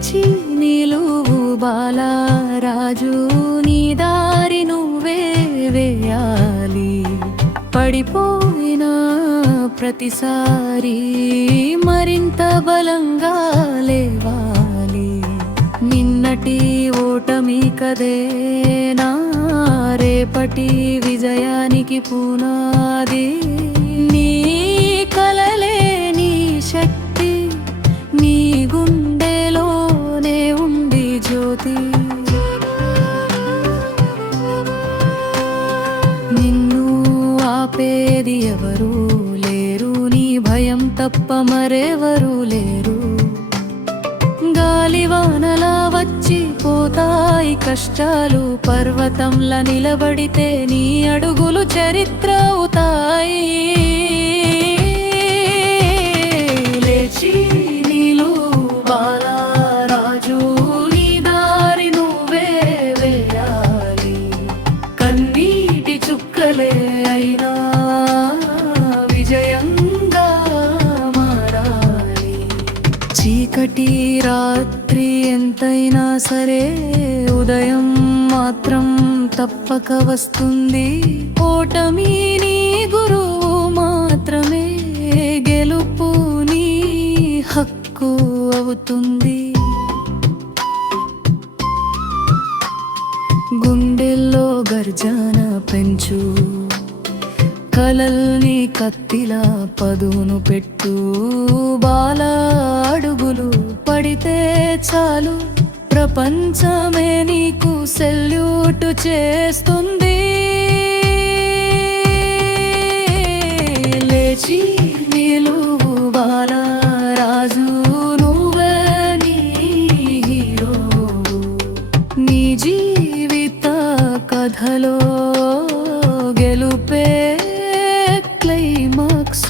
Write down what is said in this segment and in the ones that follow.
లేచి నిలువు బాలరాజు, నీ దారి నువ్వే వేయాలి. పడిపోయిన ప్రతిసారి మరింత బలంగా లేవాలి. నిన్నటి ఓటమి కదేనా రేపటి విజయానికి పునాది. నీ కలలే నీ శక్తి, నీ గుండెలోనే ఉంది జ్యోతి. నిన్ను ఆపేది ఎవరు లేరు, నీ భయం తప్ప మరెవరు లేరు. గాలివానలా వచ్చి పోతాయి కష్టాలు, పర్వతంలా నిలబడితే నీ అడుగులు చరిత్ర అవుతాయి. లేచి నిలువు బాలరాజు, నీ దారి నువ్వే వేయాలి. కన్నీటి చుక్కలే అయినా విజయంగా మారాలి. చీకటి రాత్రి ఎంతైనా సరే ఉదయం మాత్రం తప్పక వస్తుంది. ఓటమి నీ గురువు మాత్రమే, గెలుపు నీ హక్కు అవుతుంది. గుండెల్లో గర్జన పెంచు, కలల్ని కత్తిలా పదును పెట్టు. బాల అడుగులు పడితే చాలు, ప్రపంచమే నీకు సెల్యూట్ చేస్తుంది. లేచి నిలువు బాలరాజు, నువ్వే నీ హీరో. నీ జీవిత కథలో గెలుపే క్లైమాక్స్.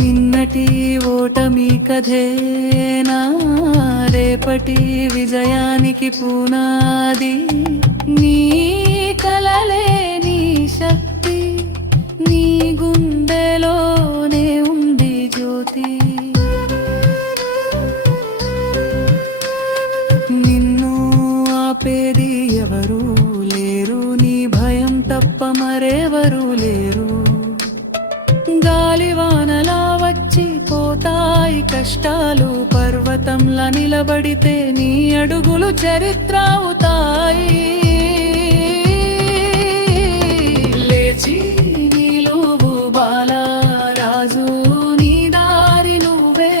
నిన్నటి ఓటమి కథేనా రేపటి విజయానికి పునాది. నీ కలలే నీ శక్తి, నీ గుండెలోనే ఉంది జ్యోతి. నిన్ను ఆపేది ఎవరు లేరు, నీ భయం తప్ప మరెవరు లేరు. గాలివానలా వచ్చి పోతాయి కష్టాలు, పర్వతంలా నిలబడితే నీ అడుగులు చరిత్ర అవుతాయి. లేచి నిలువు బాలరాజు, నీ దారి నువ్వే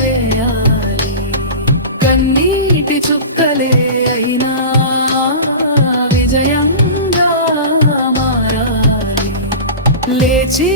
వేయాలి. కన్నీటి చుక్కలే అయినా విజయంగా మారాలి. లేచి